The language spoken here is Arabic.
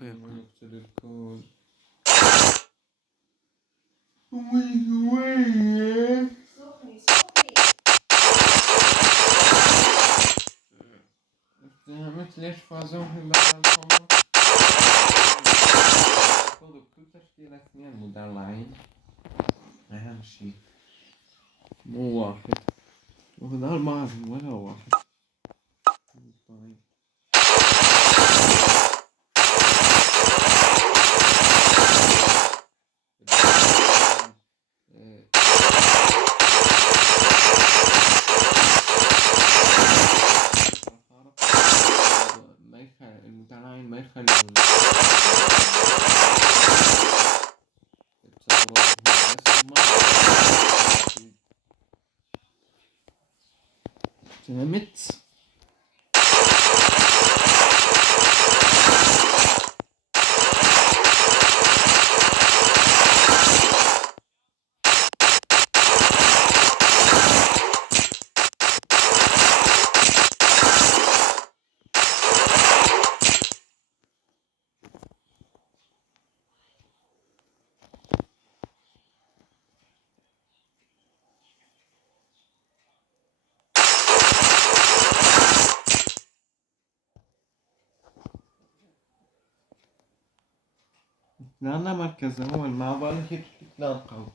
دقيقة. نقتل الكل. فهمت ليش فازوا في المرة الأخرى؟ خذوا كل تشكيلة اثنين مدلعين، أهم شي مو واحد، وهذا ما في ولا واحد. طيب المتابعين ما يخلون فهمت؟ لا مركز أول مع بالك هيك تتلاقوا.